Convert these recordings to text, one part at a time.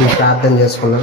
చిన్న ప్రార్థన చేసుకుందాం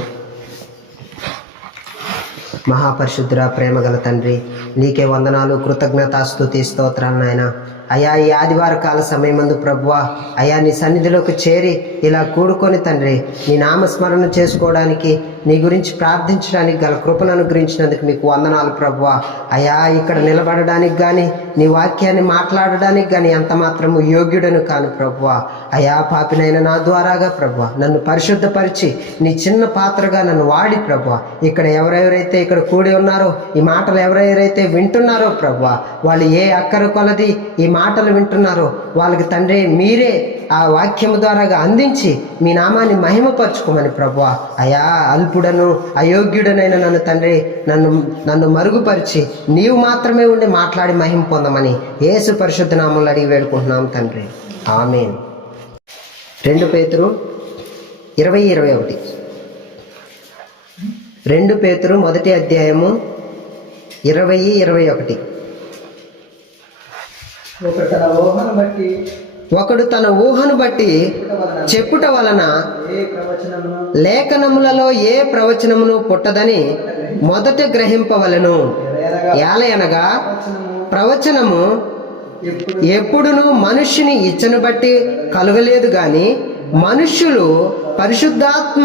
మహాపరిశుద్ర ప్రేమగల తండ్రి నీకే వందనాలు కృతజ్ఞత స్తుతి స్తోత్రాలు నాయన. అయా ఈ ఆదివార కాల సమయమందు ప్రభువా అయా నీ సన్నిధిలోకి చేరి ఇలా కూడుకొని తండ్రి నీ నామస్మరణ చేసుకోవడానికి నీ గురించి ప్రార్థించడానికి గల కృపను అనుగ్రహించినందుకు మీకు వందనాలు ప్రభువ. అయా ఇక్కడ నిలబడడానికి కానీ నీ వాక్యాన్ని మాట్లాడడానికి కానీ ఎంత మాత్రము యోగ్యుడను కాను ప్రభువ. అయా పాపినైన నా ద్వారాగా ప్రభువ. నన్ను పరిశుద్ధపరిచి నీ చిన్న పాత్రగా నన్ను వాడి ప్రభువ. ఇక్కడ ఎవరెవరైతే ఇక్కడ కూడి ఉన్నారో ఈ మాటలు ఎవరెవరైతే వింటున్నారో ప్రభు వాళ్ళు ఏ అక్కర కొలది ఈ మాటలు వింటున్నారో వాళ్ళకి తండ్రి మీరే ఆ వాక్యము ద్వారాగా అందించి మీ నామాన్ని మహిమపరచుకోమని ప్రభువా. అయా అల్పుడను అయోగ్యుడనైన నన్ను తండ్రి నన్ను నన్ను మరుగుపరిచి నీవు మాత్రమే ఉండి మాట్లాడి మహిమ పొందమని యేసు పరిశుద్ధ నామంలో అడిగి వేడుకుంటున్నాం తండ్రి. ఆమెన్. రెండు పేతురు ఇరవై ఇరవై ఒకటి. రెండు పేతురు మొదటి అధ్యాయము ఇరవై ఇరవై ఒకటి. ఒకడు తన ఊహను బట్టి చెప్పుట వలన లేఖనములలో ఏ ప్రవచనమును పుట్టదని మొదట గ్రహింపవలను. ఏలయనగా ప్రవచనము ఎప్పుడును మనుష్యుని ఇచ్చను బట్టి కలుగలేదు గాని మనుష్యులు పరిశుద్ధాత్మ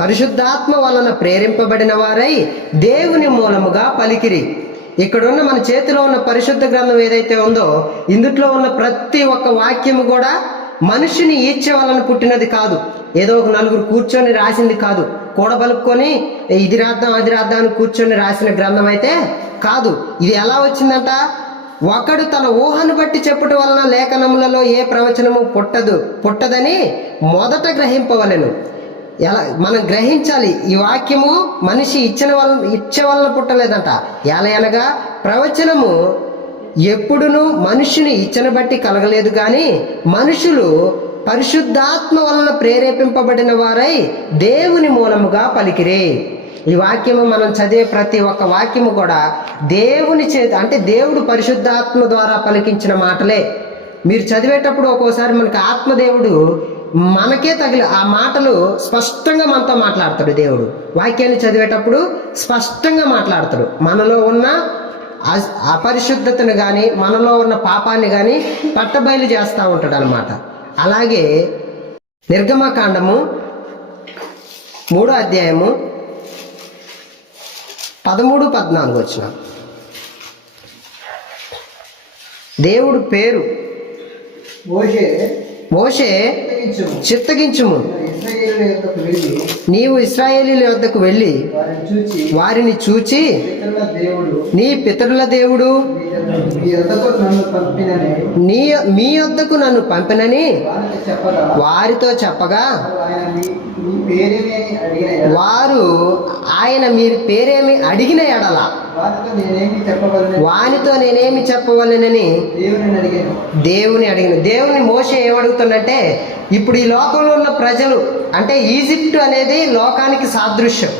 పరిశుద్ధాత్మ వలన ప్రేరింపబడిన వారై దేవుని మూలముగా పలికిరి. ఇక్కడున్న మన చేతిలో ఉన్న పరిశుద్ధ గ్రంథం ఏదైతే ఉందో ఇందుట్లో ఉన్న ప్రతి ఒక్క వాక్యము కూడా మనిషిని ఈడ్చే వలన పుట్టినది కాదు. ఏదో ఒక నలుగురు కూర్చొని రాసింది కాదు. కూడబలుపుకొని ఇది రాద్దాం అది రాద్దాం అని కూర్చొని రాసిన గ్రంథం అయితే కాదు. ఇది ఎలా వచ్చిందంట? ఒకడు తన ఊహను బట్టి చెప్పుట వలన లేఖనములలో ఏ ప్రవచనము పుట్టదు పుట్టదని మొదట గ్రహింపవలెను. ఎలా మనం గ్రహించాలి ఈ వాక్యము మనిషి ఇచ్చిన వలన ఇచ్చే వలన పుట్టలేదంట. ఎలా అనగా ప్రవచనము ఎప్పుడునూ మనుషుని ఇచ్చన బట్టి కలగలేదు కానీ మనుషులు పరిశుద్ధాత్మ వలన ప్రేరేపింపబడిన వారై దేవుని మూలముగా పలికిరే. ఈ వాక్యము మనం చదివే ప్రతి ఒక్క వాక్యము కూడా దేవుని చేతి అంటే దేవుడు పరిశుద్ధాత్మ ద్వారా పలికించిన మాటలే. మీరు చదివేటప్పుడు ఒక్కోసారి మనకి ఆత్మదేవుడు మనకే తగిలి ఆ మాటలు స్పష్టంగా మనతో మాట్లాడతాడు దేవుడు. వాక్యాన్ని చదివేటప్పుడు స్పష్టంగా మాట్లాడతాడు. మనలో ఉన్న అపరిశుద్ధతను కానీ మనలో ఉన్న పాపాన్ని కానీ పట్టబయలు చేస్తూ ఉంటాడు అనమాట అలాగే నిర్గమకాండము మూడో అధ్యాయము పదమూడు పద్నాలుగు వచ్చిన దేవుడు పేరు మోషే మోషే. చిత్తగించుము. నీవు ఇస్రాయేలీల వద్దకు వెళ్ళి వారిని చూచి నీ పితరుల దేవుడు మీ యొద్దకు నన్ను పంపినని నీ మీ వద్దకు నన్ను పంపినని వారితో చెప్పగా వారు ఆయన మీ మీ పేరేమి అని అడిగిన ఎడల. వారు ఆయన మీరు పేరేమి అడిగిన ఎడల. వారితో వానితో నేనేమి చెప్పవలెనని దేవుని అడిగాను. దేవుని అడిగిన దేవుని మోస ఏమడుగుతుందంటే ఇప్పుడు ఈ లోకంలో ఉన్న ప్రజలు అంటే ఈజిప్ట్ అనేది లోకానికి సాదృశ్యం.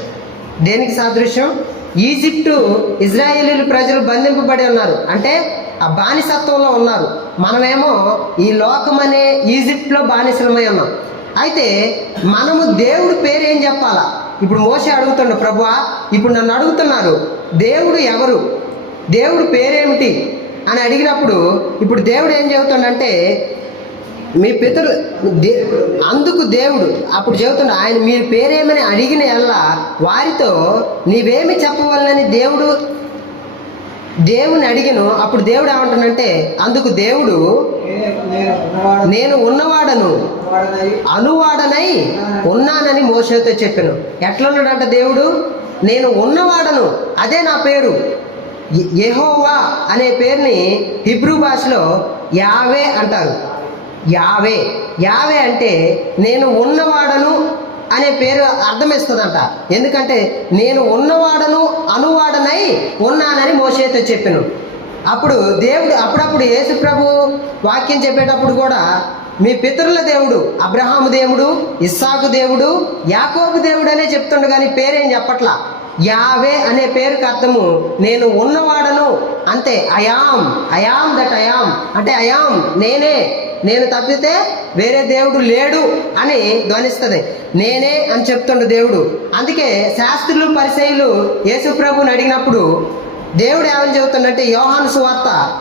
దేనికి సాదృశ్యం? ఈజిప్టు ఇజ్రాయేలీలు ప్రజలు బంధింపబడి ఉన్నారు. అంటే ఆ బానిసత్వంలో ఉన్నారు. మనమేమో ఈ లోకం అనే ఈజిప్ట్లో బానిసలమై ఉన్నాం. అయితే మనము దేవుడి పేరు ఏం చెప్పాలా? ఇప్పుడు మోసే అడుగుతుండ ప్రభువా ఇప్పుడు నన్ను అడుగుతున్నారు దేవుడు ఎవరు? దేవుడు పేరేమిటి అని అడిగినప్పుడు ఇప్పుడు దేవుడు ఏం చెబుతాడంటే మీ పితరు దే అందుకు దేవుడు అప్పుడు చెబుతున్నా ఆయన మీరు పేరేమని అడిగిన ఎల్లా వారితో నీవేమి చెప్పవాలని దేవుడు దేవుని అడిగిను. అప్పుడు దేవుడు ఏమంటానంటే అందుకు దేవుడు నేను ఉన్నవాడను అనువాడనై ఉన్నానని మోసతో చెప్పాను. ఎట్లున్నాడంట దేవుడు? నేను ఉన్నవాడను అదే నా పేరు. యెహోవా అనే పేరుని హిబ్రూ భాషలో యావే అంటారు. యావే. యావే అంటే నేను ఉన్నవాడను అనే పేరు అర్థమేస్తుందంట. ఎందుకంటే నేను ఉన్నవాడను అనువాడనై ఉన్నానని మోసేతో చెప్పాను. అప్పుడు దేవుడు అప్పుడప్పుడు యేసు ప్రభు వాక్యం చెప్పేటప్పుడు కూడా మీ పితరుల దేవుడు అబ్రహాము దేవుడు ఇస్సాకు దేవుడు యాకోబు దేవుడు అనే చెప్తుండు కానీ పేరేం చెప్పట్లా? యావే అనే పేరుకి అర్థము. నేను ఉన్నవాడను అంతే I am I am that I am అంటే అయాం నేనే. నేను తప్పితే వేరే దేవుడు లేడు అని ధ్వనిస్తుంది. నేనే అని చెప్తుండు దేవుడు. అందుకే శాస్త్రులు పరిచయులు యేసు ప్రభుని అడిగినప్పుడు దేవుడు ఏమని చెబుతుండంటే యోహాను సువార్త.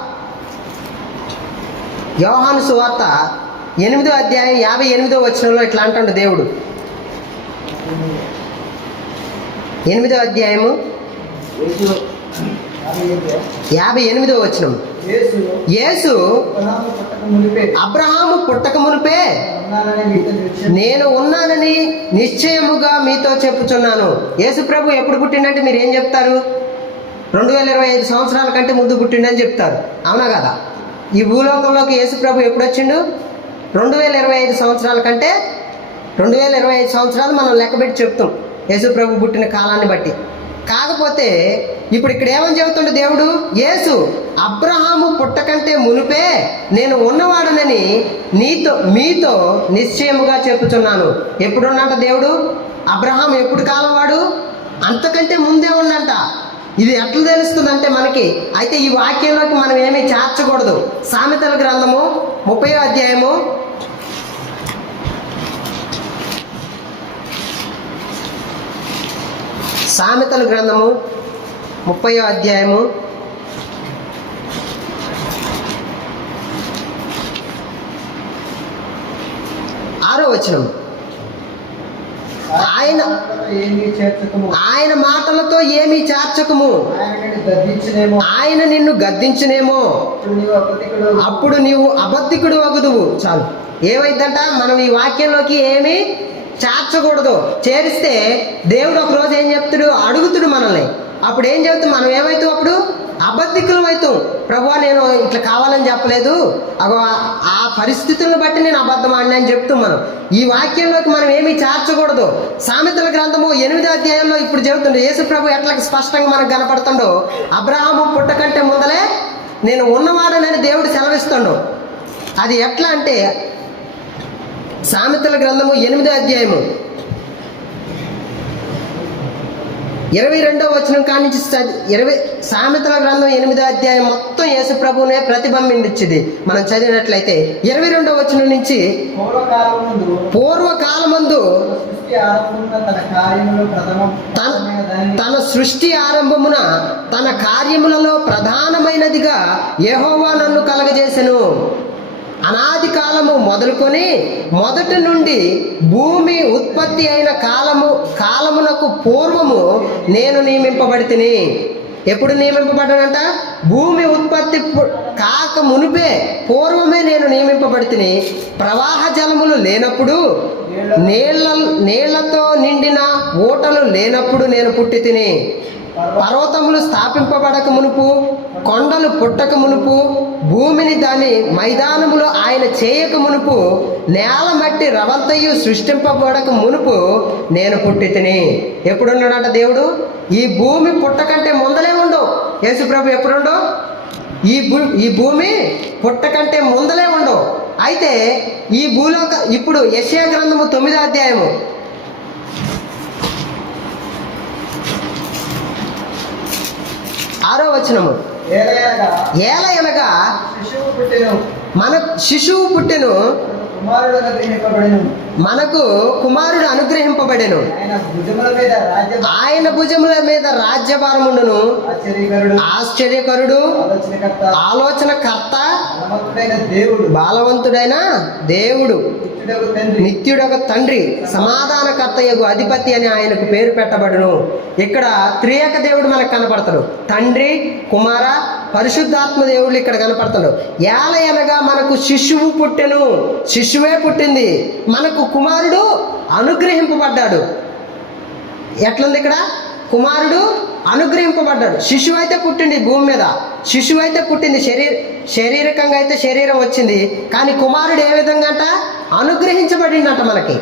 యోహాను సువార్త ఎనిమిదో అధ్యాయం యాభై ఎనిమిదో వచనంలో ఇట్లా అంటుండు దేవుడు. ఎనిమిదో అధ్యాయము? యాభై ఎనిమిదో వచనం. యేసు అబ్రహాము పుట్టక మునిపే నేను ఉన్నానని నిశ్చయముగా మీతో చెప్పుచున్నాను. యేసు ప్రభు ఎప్పుడు పుట్టిండంటే మీరు ఏం చెప్తారు? రెండు వేల ఇరవై ఐదు సంవత్సరాల కంటే ముందు పుట్టిండని చెప్తారు. అవునా కదా? ఈ భూలోకంలోకి యేసు ప్రభు ఎప్పుడు వచ్చిండు? రెండు వేల ఇరవై ఐదు సంవత్సరాల కంటే రెండు వేల ఇరవై ఐదు సంవత్సరాలు మనం లెక్కబెట్టి చెప్తాం. యేసు ప్రభు పుట్టిన కాలాన్ని బట్టి. కాకపోతే ఇప్పుడు ఇక్కడ ఏమని చెబుతుండే దేవుడు? యేసు అబ్రహాము పుట్టకంటే మునిపే నేను ఉన్నవాడనని నీతో మీతో నిశ్చయముగా చెప్పుచున్నాను. ఎప్పుడున్నంట దేవుడు? అబ్రహాం ఎప్పుడు కాలం వాడు? అంతకంటే ముందే ఉండంట ఇది ఎట్లా తెలుస్తుందంటే మనకి అయితే ఈ వాక్యంలోకి మనం ఏమీ చేర్చకూడదు. సామెతల గ్రంథము ముప్పై అధ్యాయము సామెతల గ్రంథము ముప్పై అధ్యాయము. ఆరో వచనం. ఆయన ఆయన మాటలతో ఏమీ చేర్చకము. ఆయన నిన్ను గద్దించనేమో. గద్దించునేమో అప్పుడు నీవు అబద్ధికుడు అప్పుడు చాలు. ఏమైందంట? మనం ఈ వాక్యంలోకి ఏమి చేర్చకూడదు చేరిస్తే దేవుడు ఒక రోజు ఏం చెప్తాడు? అడుగుతుడు మనల్ని. అప్పుడు ఏం చెబుతాం మనం ఏమవుతాం అప్పుడు? అబద్ధికులం అవుతాం. ప్రభు నేను ఇట్లా కావాలని చెప్పలేదు. అగో ఆ- పరిస్థితులను బట్టి నేను అబద్ధం ఆడినా అని చెప్తాం మనం. ఈ వాక్యంలోకి మనం ఏమీ చేర్చకూడదు సామెతల గ్రంథము ఎనిమిదో అధ్యాయంలో ఇప్పుడు చెబుతుండే యేసు ప్రభు ఎట్లా స్పష్టంగా మనకు కనపడుతుండో అబ్రహాము పుట్టకంటే ముందలే నేను ఉన్నవాడనని దేవుడు సెలవిస్తుండో. అది ఎట్లా అంటే సామెతల గ్రంథము ఎనిమిదో అధ్యాయము. ఇరవై రెండో వచనం కానించి ఇరవై సామెతల గ్రంథం ఎనిమిదో అధ్యాయం మొత్తం యేసు ప్రభునే ప్రతిబింబించింది. మనం చదివినట్లయితే ఇరవై రెండో వచనం నుంచి పూర్వకాలం పూర్వకాలమందు తన తన సృష్టి ఆరంభమున తన కార్యములలో ప్రధానమైనదిగా యహోవా నన్ను కలగజేసెను. అనాది కాలము మొదలుకొని మొదటి నుండి భూమి ఉత్పత్తి అయిన కాలము కాలమునకు పూర్వము నేను నియమింపబడితిని. ఎప్పుడు నియమింపబడ్డానంట? భూమి ఉత్పత్తి కాక మునిపే పూర్వమే నేను నియమింపబడితిని. ప్రవాహ జలములు లేనప్పుడు నీళ్ళ నీళ్ళతో నిండిన ఊటలు లేనప్పుడు నేను పుట్టి తిని పర్వతములు స్థాపింపబడక మునుపు కొండలు పుట్టక మునుపు భూమిని దాని మైదానములో ఆయన చేయక మునుపు నేల మట్టి రవంతయు సృష్టింపబడక మునుపు నేను పుట్టి తిని. ఎప్పుడున్నాడంట దేవుడు? ఈ భూమి పుట్టకంటే ముందలే ఉండు. యేసుప్రభు ఎప్పుడుండో? ఈ భూ ఈ భూమి పుట్టకంటే ముందలే ఉండు. అయితే ఈ భూలోక ఇప్పుడు యశయ గ్రంథము తొమ్మిదో అధ్యాయము ఆరో వచనము. ఏలయనగా ఏల ఎనగా మన శిశువు పుట్టెను. మనకు కుమారుడు అనుగ్రహింపబడెను. ఆయన భుజముల మీద రాజ్యభారముండును ఆశ్చర్యకరుడు ఆలోచనకర్త ఆలోచనకర్త బలవంతుడైన దేవుడు దేవుడు నిత్యుడగు తండ్రి. నిత్యుడొక తండ్రి సమాధానకర్తయగు అధిపతి అని ఆయనకు పేరు పెట్టబడును. ఇక్కడ త్రియేక దేవుడు మనకు కనపడతాడు. తండ్రి కుమార పరిశుద్ధాత్మ దేవుళ్ళు ఇక్కడ కనపడతాడు ఏల అనగా మనకు శిశువు పుట్టెను. శిశువే పుట్టింది. మనకు కుమారుడు అనుగ్రహింపబడ్డాడు. ఎట్లుంది ఇక్కడ? కుమారుడు అనుగ్రహింపబడ్డాడు. శిశువు అయితే పుట్టింది భూమి మీద. శిశువు అయితే పుట్టింది శరీర శారీరకంగా అయితే శరీరం వచ్చింది. కానీ కుమారుడు ఏ విధంగా అంట? అనుగ్రహించబడిందంట మనకి.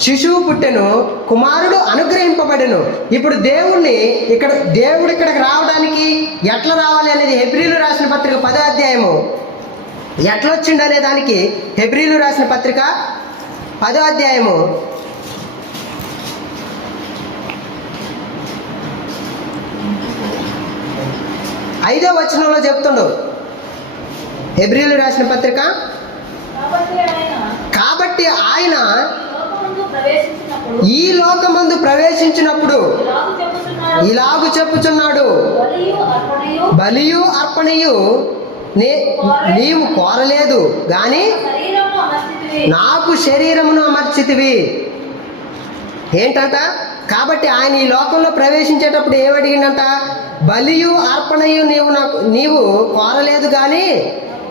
శిశువు పుట్టెను కుమారుడు అనుగ్రహింపబడెను. ఇప్పుడు దేవుణ్ణి ఇక్కడ దేవుడు ఇక్కడికి రావడానికి ఎట్లా రావాలి అనేది హెబ్రిలు రాసిన పత్రిక పదో అధ్యాయము. ఎట్లా అనే దానికి హెబ్రిలు రాసిన పత్రిక పదో అధ్యాయము. ఐదో వచనంలో చెప్తుండు. ఎబ్రిల్ రాసిన పత్రిక? కాబట్టి ఆయన ఈ లోకమందు ప్రవేశించినప్పుడు ఇలాగు చెప్పుచున్నాడు. బలియు అర్పణయు నీవు కోరలేదు. కానీ నాకు శరీరమును అమర్చితివి. ఏంటంట కాబట్టి ఆయన ఈ లోకంలో ప్రవేశించేటప్పుడు ఏమడిగిందంట బలియు అర్పణయు నీవు నాకు నీవు కోరలేదు కానీ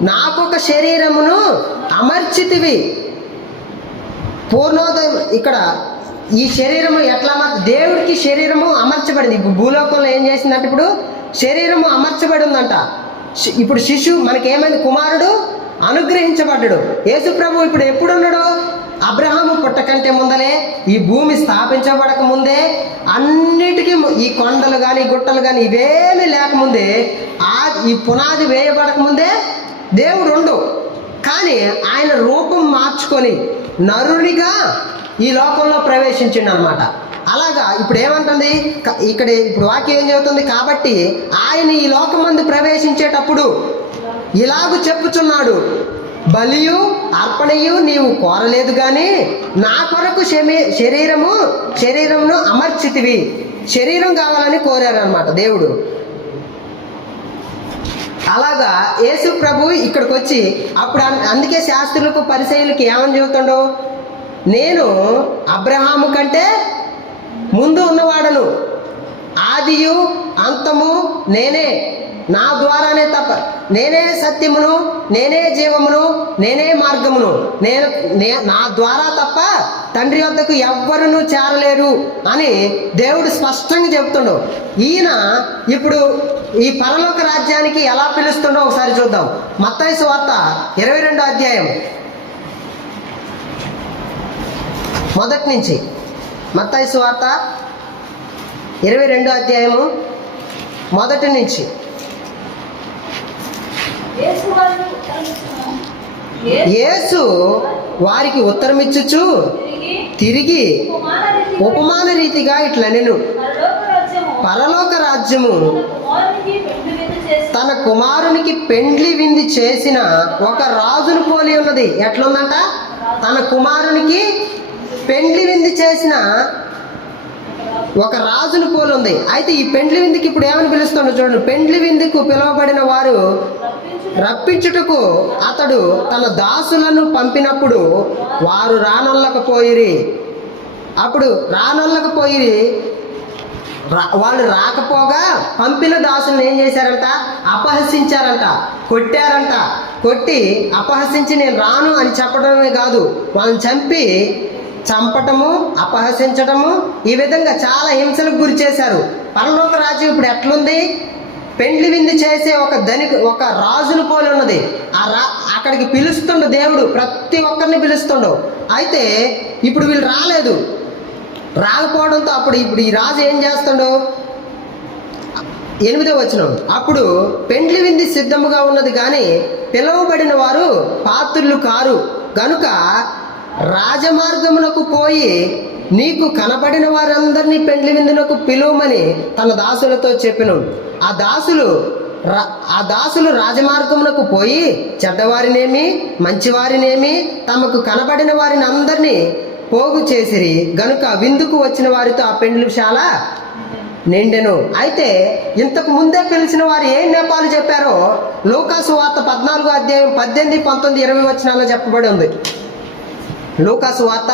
నాకొక శరీరమును అమర్చితివి. పూర్ణోదయం ఇక్కడ ఈ శరీరము ఎట్లా దేవుడికి శరీరము అమర్చబడింది. ఇప్పుడు భూలోకంలో ఏం చేసిందంటే ఇప్పుడు శరీరము అమర్చబడి ఉందంట ఇప్పుడు శిశువు మనకేమైంది? కుమారుడు అనుగ్రహించబడ్డాడు. యేసు ప్రభు ఇప్పుడు ఎప్పుడున్నాడు? అబ్రహాము పుట్టకంటే ముందలే ఈ భూమి స్థాపించబడక ముందే అన్నిటికీ ఈ కొండలు కానీ గుట్టలు కానీ ఇవేమీ లేకముందే ఆ ఈ పునాది వేయబడక ముందే దేవుడు ఉండు కానీ ఆయన రూపం మార్చుకొని నరునిగా ఈ లోకంలో ప్రవేశించిండు అనమాట అలాగా ఇప్పుడు ఏమంటుంది? ఇక్కడ ఇప్పుడు వాక్యం ఏం చెబుతుంది? కాబట్టి ఆయన ఈ లోకమందు ప్రవేశించేటప్పుడు ఇలాగు చెప్పుచున్నాడు. బలియు అర్పణయు నీవు కోరలేదు కానీ నా కొరకు శమీ శరీరము శరీరమును అమర్చితివి. శరీరం కావాలని కోరారనమాట దేవుడు. అలాగా యేసు ప్రభు ఇక్కడికి వచ్చి అప్పుడు అందుకే శాస్త్రులకు పరిచయులకు ఏమని చెబుతుండో? నేను అబ్రహాము కంటే ముందు ఉన్నవాడను. ఆదియు అంతము నేనే. నా ద్వారానే తప్ప నేనే సత్యమును నేనే జీవమును నేనే మార్గమును నేను నే- నా ద్వారా తప్ప తండ్రి వద్దకు ఎవ్వరును చేరలేరు అని దేవుడు స్పష్టంగా చెబుతుండవు ఈయన ఇప్పుడు ఈ పరలోక రాజ్యానికి ఎలా పిలుస్తుండో ఒకసారి చూద్దాం. మత్తైసు వార్త ఇరవై రెండో అధ్యాయం మొదటి నుంచి. మత్తైసు వార్త ఇరవై రెండో అధ్యాయము మొదటి నుంచి. యేసు వారు యేసు యేసు వారికి ఉత్తరమిచ్చుచు తిరిగి తిరిగి ఉపమాన రీతిగా ఉపమాన రీతిగా ఇట్లా నేను పరలోక రాజ్యము తన కుమారునికి పెండ్లి విందు చేసిన ఒక రాజును పోలి ఉన్నది. ఎట్లుందంట? తన కుమారునికి పెండ్లి వింది చేసిన ఒక రాజును పోలి ఉంది. అయితే ఈ పెండ్లి విందుకి ఇప్పుడు ఏమని పిలుస్తుండో చూడండి. పెండ్లి విందుకు పిలువబడిన వారు రప్పించుటకు అతడు తన దాసులను పంపినప్పుడు వారు రానొల్లకపోయిరి అప్పుడు రానొల్లకపోయిరి రా- వాళ్ళు రాకపోగా పంపిన దాసులను ఏం చేశారంట? అపహసించారంట కొట్టారంట. కొట్టి అపహసించి నేను రాను అని చెప్పడమే కాదు వాళ్ళని చంపి చంపటము అపహసించటము ఈ విధంగా చాలా హింసలకు గురి చేశారు. పరలోక రాజ్యం ఇప్పుడు ఎట్లుంది? పెండ్లి విందు చేసే ఒక ధని ఒక రాజును పోలి ఉన్నది. ఆ రా అక్కడికి పిలుస్తుండు దేవుడు ప్రతి ఒక్కరిని పిలుస్తుండు. అయితే ఇప్పుడు వీళ్ళు రాలేదు. రాకపోవడంతో అప్పుడు ఇప్పుడు ఈ రాజు ఏం చేస్తుండో? ఎనిమిదో వచ్చిన అప్పుడు పెండ్లి వింది సిద్ధముగా ఉన్నది కానీ పిలువబడిన వారు పాత్రులు కారు. గనుక రాజమార్గమునకు పోయి నీకు కనబడిన వారందరినీ పెండ్లి విందునకు పిలువమని తన దాసులతో చెప్పిను. ఆ దాసులు ఆ దాసులు రాజమార్గమునకు పోయి చెడ్డవారినేమి మంచివారినేమి తమకు కనబడిన వారిని అందరినీ పోగు చేసిరి. గనుక విందుకు వచ్చిన వారితో ఆ పెండ్లిశాల నిండెను. అయితే ఇంతకు ముందే పిలిచిన వారు ఏం నేపాలు చెప్పారో లోకాసు వార్త పద్నాలుగు అధ్యాయం పద్దెనిమిది పంతొమ్మిది ఇరవై వచ్చినాల్లో చెప్పబడి ఉంది. లోకాసు వార్త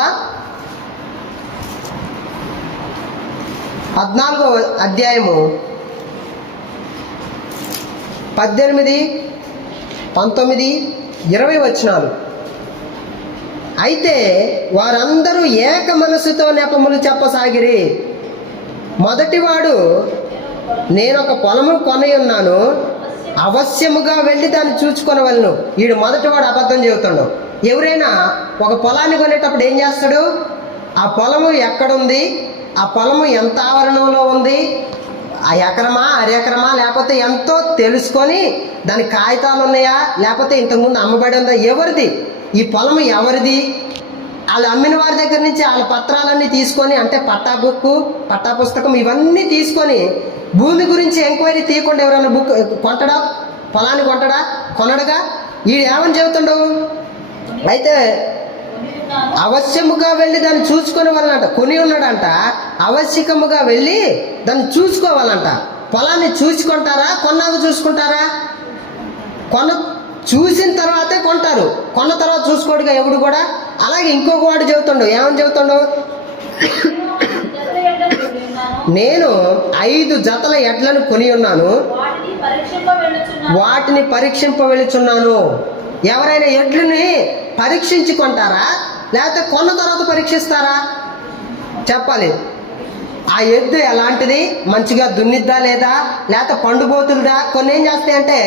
పద్నాలుగో అధ్యాయము. పద్దెనిమిది పంతొమ్మిది ఇరవై వచనాలు. అయితే వారందరూ ఏక మనసుతో నెపములు చెప్పసాగిరి. మొదటివాడు నేను ఒక పొలము కొని ఉన్నాను. అవశ్యముగా వెళ్ళి దాన్ని చూచుకొనవలను. వీడు మొదటివాడు అబద్ధం చెబుతాడు. ఎవరైనా ఒక పొలాన్ని కొనేటప్పుడు ఏం చేస్తాడు? ఆ పొలము ఎక్కడుంది? ఆ పొలము ఎంత ఆవరణంలో ఉంది? ఆ ఎకరమా అరెకరమా లేకపోతే ఎంతో తెలుసుకొని దాని కాగితాలు ఉన్నాయా? లేకపోతే ఇంతకుముందు అమ్మబడి ఉందా? ఎవరిది? ఈ పొలం ఎవరిది? వాళ్ళు అమ్మిన వారి దగ్గర నుంచి వాళ్ళ పత్రాలన్నీ తీసుకొని అంటే పట్టా బుక్ పట్టా పుస్తకం ఇవన్నీ తీసుకొని భూమి గురించి ఎంక్వైరీ తీయకుండా ఎవరైనా బుక్ కొంటడా? పొలాన్ని కొంటడా? కొనడగా? వీడు ఏమని చెబుతుండవు? అయితే అవశ్యముగా వెళ్ళి దాన్ని చూసుకొని వాళ్ళంట కొని ఉన్నాడంట. అవశ్యకముగా వెళ్ళి దాన్ని చూసుకోవాలంట. పొలాన్ని చూసుకుంటారా? కొన్నాక చూసుకుంటారా? కొన్న చూసిన తర్వాతే కొంటారు. కొన్న తర్వాత చూసుకోడుగా ఎవడు కూడా? అలాగే ఇంకొక వాడు చెబుతుండు. ఏమని చెబుతుండు? నేను ఐదు జతల ఎడ్లను కొని ఉన్నాను. వాటిని పరీక్షింప వెళ్ళుచున్నాను. ఎవరైనా ఎడ్లని పరీక్షించి కొంటారా? లేకపోతే కొన్న తర్వాత పరీక్షిస్తారా? చెప్పాలి. ఆ ఎద్దు ఎలాంటిది? మంచిగా దున్నిద్దా లేదా? లేకపోతే పండుబోతుందా కొన్ని ఏం చేస్తాయంటే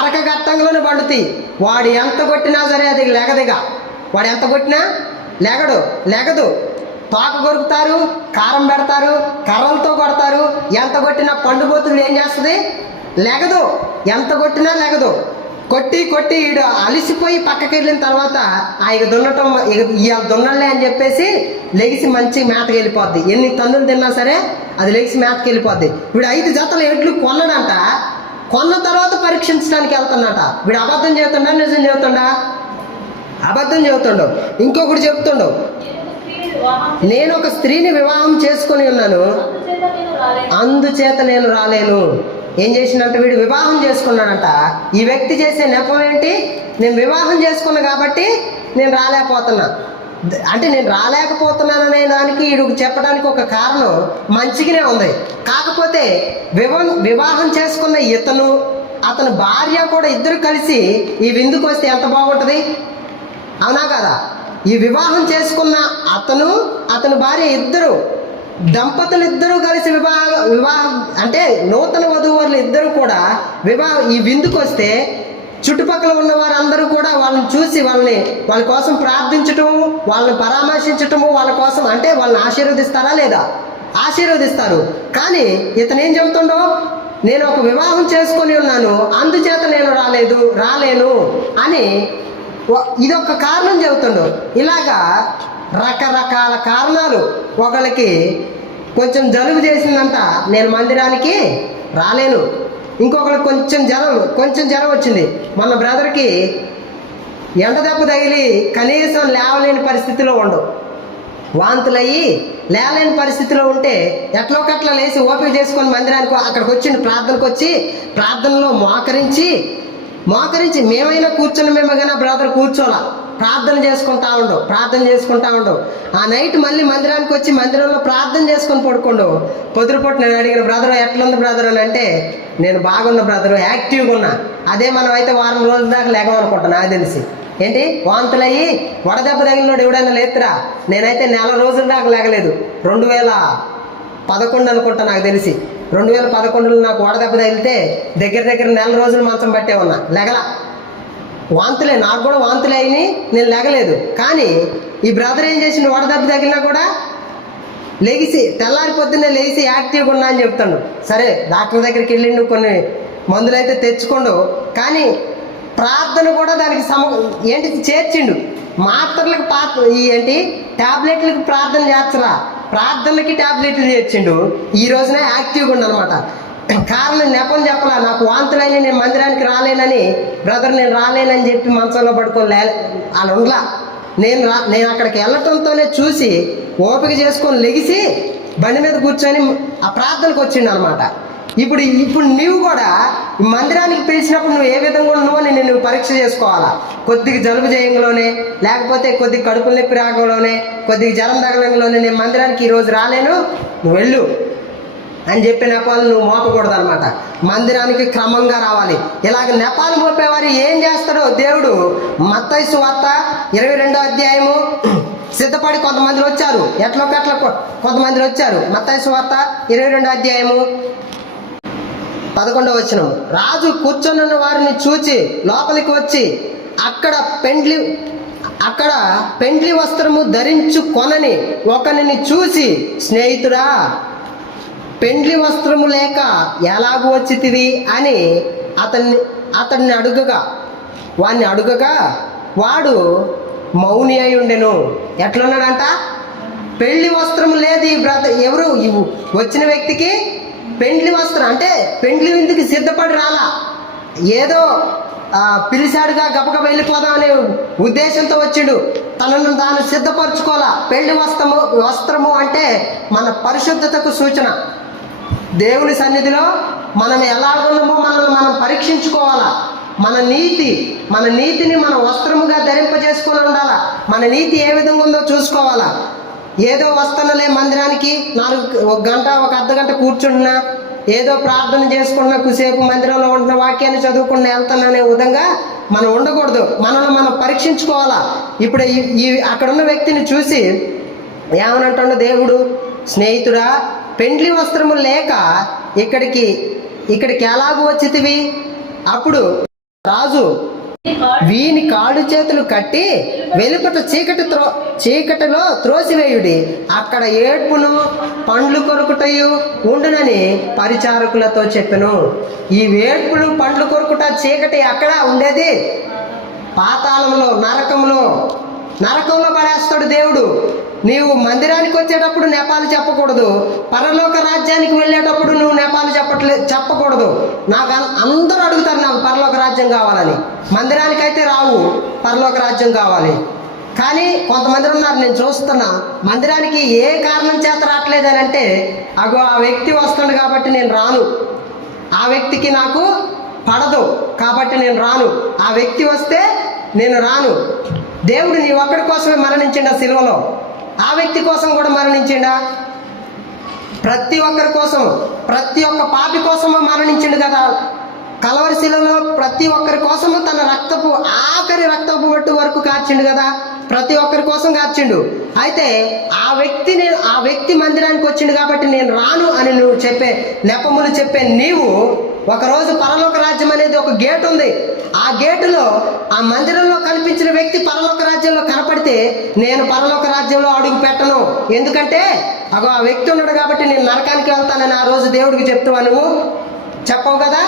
అరక గత్తంలోనే పండుతాయి. వాడు ఎంత కొట్టినా సరే అది లెగదిగా. వాడు ఎంత కొట్టినా లెగడు లెగదు. తోక కొరుకుతారు కారం పెడతారు కర్రలతో కొడతారు. ఎంత కొట్టినా పండుబోతులు ఏం చేస్తుంది? లెగదు. ఎంత కొట్టినా లెగదు. కొట్టి కొట్టి ఈడు అలిసిపోయి పక్కకి వెళ్ళిన తర్వాత ఆ ఇక దున్నటం ఇక ఇవాళ దున్నలే అని చెప్పేసి లెగిసి మంచి మేతకి వెళ్ళిపోద్ది. ఎన్ని తన్నులు తిన్నా సరే అది లెగిసి మేతకి వెళ్ళిపోద్ది. వీడు ఐదు జతల ఎడ్లు కొన్నడంట. కొన్న తర్వాత పరీక్షించడానికి వెళ్తున్నట వీడు అబద్ధం చెబుతుండా నిజం చెబుతుండా? అబద్ధం చెబుతుండవు ఇంకొకటి చెబుతుండవు నేను ఒక స్త్రీని వివాహం చేసుకొని ఉన్నాను. అందుచేత నేను రాలేను. ఏం చేసినట్టు వీడు వివాహం చేసుకున్నాడంట. ఈ వ్యక్తి చేసే నెపం ఏంటి? నేను వివాహం చేసుకున్నా కాబట్టి నేను రాలేకపోతున్నా. అంటే నేను రాలేకపోతున్నాననే దానికి వీడు చెప్పడానికి ఒక కారణం మంచిగానే ఉంది. కాకపోతే వివం వివాహం చేసుకున్న ఇతను అతని భార్య కూడా ఇద్దరు కలిసి ఈ విందుకు వస్తే ఎంత బాగుంటుంది? అవునా కదా? ఈ వివాహం చేసుకున్న అతను అతని భార్య ఇద్దరు దంపతులు ఇద్దరూ కలిసి వివాహ వివాహం అంటే నూతన వధువు వాళ్ళు ఇద్దరు కూడా వివాహం ఈ విందుకు వస్తే చుట్టుపక్కల ఉన్న వారందరూ కూడా వాళ్ళని చూసి వాళ్ళని వాళ్ళ కోసం ప్రార్థించటము వాళ్ళని పరామర్శించటము వాళ్ళ కోసం అంటే వాళ్ళని ఆశీర్వదిస్తారా లేదా? ఆశీర్వదిస్తారు. కానీ ఇతను ఏం చెబుతుండో నేను ఒక వివాహం చేసుకొని ఉన్నాను అందుచేత నేను రాలేదు రాలేను అని ఇది ఇదొక కారణం చెబుతుండు. ఇలాగా రకరకాల కారణాలు ఒకళ్ళకి కొంచెం జలుబు చేసిందంట నేను మందిరానికి రాలేను. ఇంకొకరు కొంచెం జ్వరం కొంచెం జ్వరం వచ్చింది. మన బ్రదర్కి ఎండ దెబ్బ తగిలి కనీసం లేవలేని పరిస్థితిలో ఉండు. వాంతులయ్యి లేలేని పరిస్థితిలో ఉంటే ఎట్లోకట్లా లేచి ఓపిక చేసుకొని మందిరానికి అక్కడికి వచ్చింది ప్రార్థనకు వచ్చి ప్రార్థనలో మోకరించి మోకరించి మేమైనా కూర్చుని మేము కానీ బ్రదర్ కూర్చోలా. ప్రార్థన చేసుకుంటా ఉండవు ప్రార్థన చేసుకుంటా ఉండవు ఆ నైట్ మళ్ళీ మందిరానికి వచ్చి మందిరంలో ప్రార్థన చేసుకొని పడుకోండు. పొద్దురుపూట నేను అడిగిన బ్రదర్ ఎట్లుంది బ్రదర్? అని అంటే నేను బాగున్న బ్రదర్ యాక్టివ్గా ఉన్నా. అదే మనం అయితే వారం రోజుల దాకా లేకమనుకుంటాను నాకు తెలిసి. ఏంటి? వాంతులయ్యి వడదెబ్బ తగిలినోడు ఎవడైనా లేతురా నేనైతే నెల రోజుల దాకా లేగలేదు. రెండు వేల పదకొండు అనుకుంటా నాకు తెలిసి. రెండు వేల పదకొండులో నాకు వడదెబ్బ తగిలితే దగ్గర దగ్గర నెల రోజులు మంచం పట్టే ఉన్నా. లెగల. వాంతులే నాకు కూడా వాంతులే అయినాయి నేను లెగలేదు. కానీ ఈ బ్రదర్ ఏం చేసిండు వడదెబ్బ తగిలినా కూడా లేగిసి తెల్లారి పొద్దున్నే లేచి యాక్టివ్గా ఉన్నా అని చెప్తాడు. సరే డాక్టర్ దగ్గరికి వెళ్ళిండు కొన్ని మందులు అయితే తెచ్చుకోండు. కానీ ప్రార్థన కూడా దానికి సమ ఏంటి చేర్చిండు. మాత్రలకు పా ఏంటి టాబ్లెట్లకు ప్రార్థన చేర్చరా? ప్రార్థనలకి టాబ్లెట్లు చేర్చిండు. ఈ రోజున యాక్టివ్గా ఉండనమాట కారణం నెపం చెప్పలా నాకు వాంతులైన నేను మందిరానికి రాలేనని బ్రదర్ నేను రాలేనని చెప్పి మంచంలో పడుకొని లే అలా ఉండలా. నేను రా నేను అక్కడికి వెళ్ళటంతోనే చూసి ఓపిక చేసుకొని లెగిసి బండి మీద కూర్చొని ఆ ప్రార్థనకు వచ్చిండు అనమాట ఇప్పుడు ఇప్పుడు నీవు కూడా మందిరానికి పిలిచినప్పుడు నువ్వు ఏ విధంగా ఉన్నావో నేను నువ్వు పరీక్ష చేసుకోవాలా. కొద్దిగా జలుబు చేయంలోనే లేకపోతే కొద్దిగా కడుపు నొప్పి రాగంలోనే కొద్దిగా జ్వరం తగలంలోనే నేను మందిరానికి ఈరోజు రాలేను. నువ్వు వెళ్ళు. అని చెప్పి నెపాలు నువ్వు మోపకూడదు అనమాట మందిరానికి క్రమంగా రావాలి. ఇలాగ నెపాలు మోపేవారు ఏం చేస్తాడో దేవుడు మత్తైసు వార్త ఇరవై రెండో అధ్యాయము సిద్ధపడి కొంతమంది వచ్చారు. ఎట్లో కట్ల కొంతమంది వచ్చారు. మత్తైసు వార్త ఇరవై రెండో అధ్యాయము పదకొండవ వచ్చిన రాజు కూర్చొనున్న వారిని చూచి లోపలికి వచ్చి అక్కడ పెండ్లి అక్కడ పెండ్లి వస్త్రము ధరించు కొనని ఒకరిని చూసి స్నేహితుడా పెండ్లి వస్త్రము లేక ఎలాగూ వచ్చితివి అని అతన్ని అతన్ని అడుగగా వాణ్ణి అడుగగా వాడు మౌని అయి ఉండెను. ఎట్లున్నాడంట? పెళ్ళి వస్త్రం లేదు ఈ బ్రత ఎవరు? ఈ వచ్చిన వ్యక్తికి పెండ్లి వస్త్రం అంటే పెండ్లి విందుకి సిద్ధపడి రాలా? ఏదో పిలిచాడుగా గబగబ వెళ్ళిపోదాం అనే ఉద్దేశంతో వచ్చిండు. తనను తాను సిద్ధపరచుకోవాలా? పెళ్ళి వస్త్రము వస్త్రము అంటే మన పరిశుద్ధతకు సూచన. దేవుని సన్నిధిలో మనం ఎలా ఉన్నామో మనల్ని మనం పరీక్షించుకోవాలా? మన నీతి మన నీతిని మన వస్త్రముగా ధరింపజేసుకొని ఉండాలా? మన నీతి ఏ విధంగా ఉందో చూసుకోవాలా? ఏదో వస్తున్నలే మందిరానికి నాలుగు ఒక గంట ఒక అర్ధ గంట కూర్చుంటున్నా ఏదో ప్రార్థన చేసుకున్న కుసేపు మందిరంలో ఉంటున్న వాక్యాన్ని చదువుకుని వెళ్తాననే విధంగా మనం ఉండకూడదు. మనల్ని మనం పరీక్షించుకోవాలా? ఇప్పుడు ఈ అక్కడున్న వ్యక్తిని చూసి ఏమనంటాడు దేవుడు స్నేహితుడా పెండ్లి వస్త్రము లేక ఇక్కడికి ఇక్కడికి ఎలాగూ వచ్చితివి? అప్పుడు రాజు వీని కాడు చేతులు కట్టి వెలుపట చీకటి త్రో చీకటిలో త్రోసివేయుడి. అక్కడ ఏడ్పును పండ్లు కొరుకుటయు ఉండునని పరిచారకులతో చెప్పెను. ఈ వేడ్పులు పండ్లు కొరుకుట చీకటి అక్కడ ఉండేది? పాతాళంలో నరకంలో. నరకంలో పడేస్తాడు దేవుడు. నీవు మందిరానికి వచ్చేటప్పుడు నేపాలు చెప్పకూడదు. పరలోక రాజ్యానికి వెళ్ళేటప్పుడు నువ్వు నేపాలు చెప్పట్లే చెప్పకూడదు. నాకు అన్- అందరూ అడుగుతారు నాకు పరలోక రాజ్యం కావాలని. మందిరానికైతే రావు పరలోక రాజ్యం కావాలి. కానీ కొంతమంది ఉన్నారు నేను చూస్తున్నా. మందిరానికి ఏ కారణం చేత రావట్లేదని అంటే అగో ఆ వ్యక్తి వస్తుంది కాబట్టి నేను రాను. ఆ వ్యక్తికి నాకు పడదు కాబట్టి నేను రాను. ఆ వ్యక్తి వస్తే నేను రాను. దేవుడు నీ ఒక్కడి కోసమే మరణించిండా సిలువలో. ఆ వ్యక్తి కోసం కూడా మరణించిండా? ప్రతి ఒక్కరి కోసం ప్రతి ఒక్క పాపి కోసము మరణించిండు కదా. కలవరిశిలలో ప్రతి ఒక్కరి కోసము తన రక్తపు ఆఖరి రక్తపు బట్టు వరకు కార్చిండు కదా. ప్రతి ఒక్కరి కోసం కార్చిండు. అయితే ఆ వ్యక్తిని ఆ వ్యక్తి మందిరానికి వచ్చిండు కాబట్టి నేను రాను అని నువ్వు చెప్పే నెపములు చెప్పే నీవు ఒకరోజు పరలోక రాజ్యం అనేది ఒక గేట్ ఉంది. ఆ గేటులో ఆ మందిరంలో కనిపించిన వ్యక్తి పరలోక రాజ్యంలో కనపడితే నేను పరలోక రాజ్యంలో అడుగు పెట్టను. ఎందుకంటే అగో ఆ వ్యక్తి ఉన్నాడు కాబట్టి నేను నరకానికి వెళ్తానని ఆ రోజు దేవుడికి చెప్తావా నువ్వు. చెప్పవు కదా?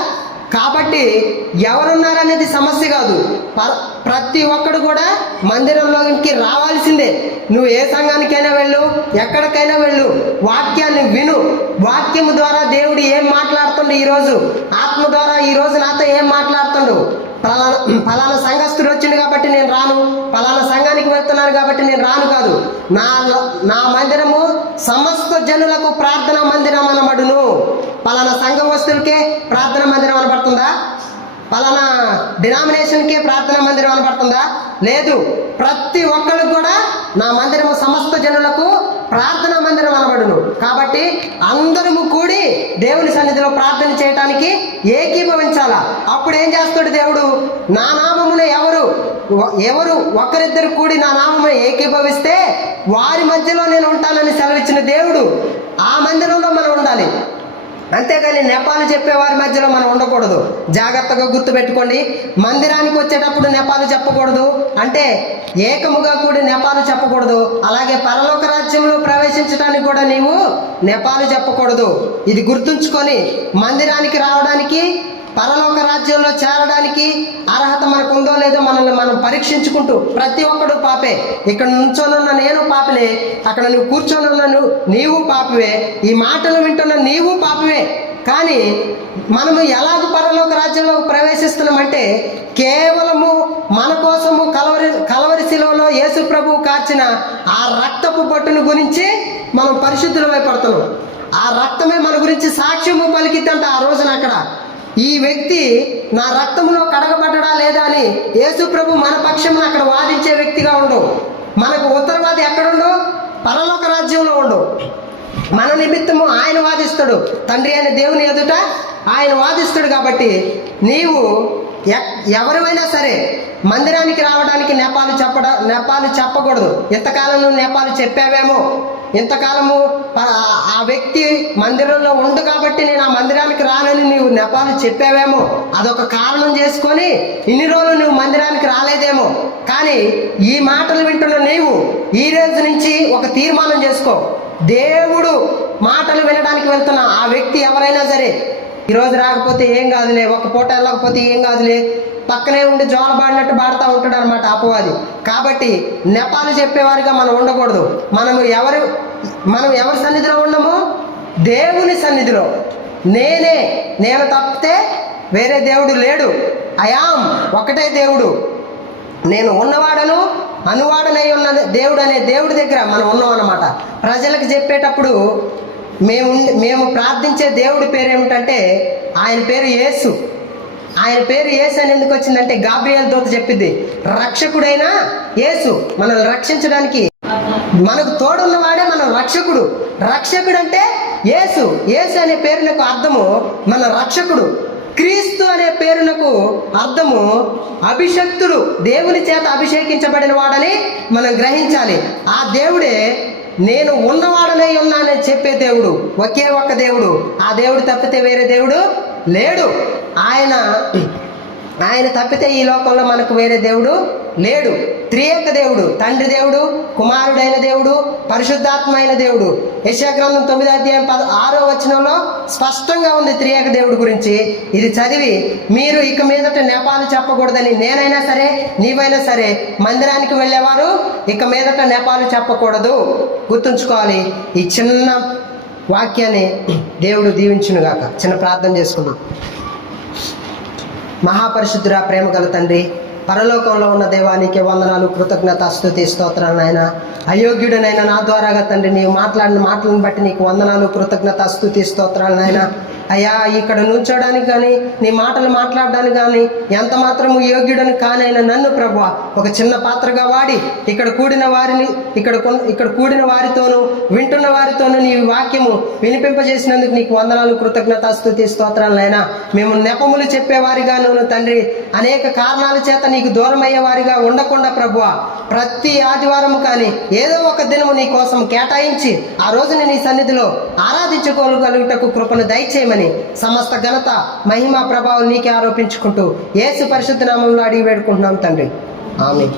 కాబట్టి ఎవరున్నారనేది సమస్య కాదు. ప- ప్రతి ఒక్కడు కూడా మందిరంలోకి రావాల్సిందే. నువ్వు ఏ సంఘానికైనా వెళ్ళు ఎక్కడికైనా వెళ్ళు. వాక్యాన్ని విను. వాక్యం ద్వారా దేవుడు ఏం మాట్లాడుతుండు ఈరోజు? ఆత్మ ద్వారా ఈరోజు నాతో ఏం మాట్లాడుతుండు? పలానా పలానా సంఘస్థుడు వచ్చిండు కాబట్టి నేను రాను. పలానా సంఘానికి వెళ్తున్నాను కాబట్టి నేను రాను కాదు. నా నా మందిరము సమస్త జనులకు ప్రార్థనా మందిరం అనబడును పలానా సంఘం వస్తువులకే ప్రార్థన మందిరం అనబడుతుందా? పలానా డినామినేషన్కే ప్రార్థన మందిరం అనబడుతుందా? లేదు. ప్రతి ఒక్కరికి కూడా నా మందిరము సమస్త జనులకు ప్రార్థన మందిరం అనబడును. కాబట్టి అందరము కూడి దేవుని సన్నిధిలో ప్రార్థన చేయటానికి ఏకీభవించాలా? అప్పుడు ఏం చేస్తాడు దేవుడు? నా నామమున ఎవరు? ఎవరు? ఒకరిద్దరు కూడి నా నామమున ఏకీభవిస్తే వారి మధ్యలో నేను ఉంటానని సెలవిచ్చిన దేవుడు ఆ మందిరంలో మనం ఉండాలి. అంతేకాని నెపాలు చెప్పే వారి మధ్యలో మనం ఉండకూడదు. జాగ్రత్తగా గుర్తుపెట్టుకోండి. మందిరానికి వచ్చేటప్పుడు నెపాలు చెప్పకూడదు. అంటే ఏకముగా కూడి నెపాలు చెప్పకూడదు. అలాగే పరలోక రాజ్యంలో ప్రవేశించడానికి కూడా నీవు నెపాలు చెప్పకూడదు. ఇది గుర్తుంచుకొని మందిరానికి రావడానికి పరలోక రాజ్యంలో చేరడానికి అర్హత మనకు ఉందో లేదో మనల్ని మనం పరీక్షించుకుంటూ ప్రతి ఒక్కడు పాపే. ఇక్కడ నుంచోనున్న నేను పాపలే అక్కడ నువ్వు కూర్చొనున్న నీవు పాపవే. ఈ మాటలు వింటున్న నీవు పాపవే. కానీ మనము ఎలాగ పరలోక రాజ్యంలో ప్రవేశిస్తున్నామంటే కేవలము మన కోసము కలవరి కలవరి శిలువలో యేసు ప్రభువు కార్చిన ఆ రక్తపు పట్టును గురించి మనం పరిశుద్ధులమై పడుతున్నాం. ఆ రక్తమే మన గురించి సాక్ష్యము పలికిద్దంట ఆ రోజున అక్కడ. ఈ వ్యక్తి నా రక్తంలో కడగబడ్డా లేదా అని యేసు ప్రభు మన పక్షంలో అక్కడ వాదించే వ్యక్తిగా ఉండు. మనకు ఉత్తరవాది ఎక్కడుండు? పరలోక రాజ్యంలో ఉండు. మన నిమిత్తము ఆయన వాదిస్తాడు. తండ్రి అయిన దేవుని ఎదుట ఆయన వాదిస్తాడు కాబట్టి నీవు ఎ- సరే మందిరానికి రావడానికి నేపాలు చెప్పడ నేపాలు చెప్పకూడదు. ఇంతకాలం నువ్వు నేపాలు చెప్పావేమో? ఇంతకాలము ఆ వ్యక్తి మందిరంలో ఉండు కాబట్టి నేను ఆ మందిరానికి రానని నీవు నెపాలు చెప్పావేమో? అదొక కారణం చేసుకొని ఇన్ని రోజులు నువ్వు మందిరానికి రాలేదేమో? కానీ ఈ మాటలు వింటున్న నీవు ఈ రోజు నుంచి ఒక తీర్మానం చేసుకో. దేవుడు మాటలు వినడానికి వెళ్తున్న ఆ వ్యక్తి ఎవరైనా సరే ఈరోజు రాకపోతే ఏం కాదులే ఒక పూట వెళ్ళకపోతే ఏం కాదులే. పక్కనే ఉండి జోల బాడినట్టు బాడుతూ ఉంటాడు అనమాట అపవాది. కాబట్టి నెపాలు చెప్పేవారిగా మనం ఉండకూడదు. మనము ఎవరు మనం ఎవరి సన్నిధిలో ఉండము దేవుని సన్నిధిలో. నేనే నేను తప్పితే వేరే దేవుడు లేడు. అయాం ఒకటే దేవుడు. నేను ఉన్నవాడను అనువాడనై ఉన్న దేవుడు అనే దేవుడి దగ్గర మనం ఉన్నాం అన్నమాట ప్రజలకు చెప్పేటప్పుడు మేము మేము ప్రార్థించే దేవుడి పేరు ఏమిటంటే ఆయన పేరు యేసు. ఆయన పేరు యేసు అని ఎందుకు వచ్చిందంటే గాబ్రియల్ దోత చెప్పింది రక్షకుడైన యేసు మనల్ని రక్షించడానికి మనకు తోడున్నవాడే మన రక్షకుడు. రక్షకుడు అంటే యేసు. యేసు అనే పేరునకు అర్థము మన రక్షకుడు. క్రీస్తు అనే పేరునకు అర్థము అభిషక్తుడు. దేవుని చేత అభిషేకించబడిన వాడని మనం గ్రహించాలి. ఆ దేవుడే నేను ఉన్నవాడనే ఉన్నానని చెప్పే దేవుడు ఒకే ఒక్క దేవుడు. ఆ దేవుడు తప్పితే వేరే దేవుడు లేడు. ఆయన ఆయన తప్పితే ఈ లోకంలో మనకు వేరే దేవుడు లేడు త్రియేక దేవుడు తండ్రి దేవుడు కుమారుడైన దేవుడు పరిశుద్ధాత్మైన దేవుడు. యశాగ్రంథం తొమ్మిది అధ్యాయం పద ఆరో వచనంలో స్పష్టంగా ఉంది త్రియేక దేవుడు గురించి. ఇది చదివి మీరు ఇక మీదట నేపాలు చెప్పకూడదని నేనైనా సరే నీవైనా సరే మందిరానికి వెళ్ళేవారు ఇక మీదట నేపాలు చెప్పకూడదు. గుర్తుంచుకోవాలి ఈ చిన్న వాక్యాన్ని దేవుడు దీవించునుగాక. చిన్న ప్రార్థన చేసుకున్నాం మహాపరిశుద్ధురా ప్రేమ గల తండ్రి పరలోకంలో ఉన్న దేవానికి వందనాలు కృతజ్ఞత స్థుతి స్తోత్రాలు నాయన. అయోగ్యుడనైనా నా ద్వారాగా తండ్రి నీవు మాట్లాడిన మాటలను బట్టి నీకు వందనాలు కృతజ్ఞత స్థుతి స్తోత్రాలు నాయన. అయ్యా ఇక్కడ నుంచోడానికి కానీ నీ మాటలు మాట్లాడడానికి కానీ ఎంత మాత్రము యోగ్యుడని కానైనా నన్ను ప్రభు ఒక చిన్న పాత్రగా వాడి ఇక్కడ కూడిన వారిని ఇక్కడ కొన్- ఇక్కడ కూడిన వారితోనూ వింటున్న వారితోనూ నీ వాక్యము వినిపింపజేసినందుకు నీకు వందనాలు కృతజ్ఞత స్థుతి స్తోత్రాలు మేము నెపములు చెప్పేవారిగాను తండ్రి. అనేక కారణాల చేత నీకు దూరమయ్యే వారిగా ఉండకుండా ప్రభు ప్రతి ఆదివారం కానీ ఏదో ఒక దినము నీ కోసం కేటాయించి ఆ రోజుని నీ సన్నిధిలో ఆరాధించుకోగలుగుటకు కృపను దయచేయమని సమస్త ఘనత మహిమ ప్రభావం నీకే ఆరోపించుకుంటూ ఏసు పరిశుద్ధ నామంలో అడిగి వేడుకుంటున్నాం తండ్రి. ఆమె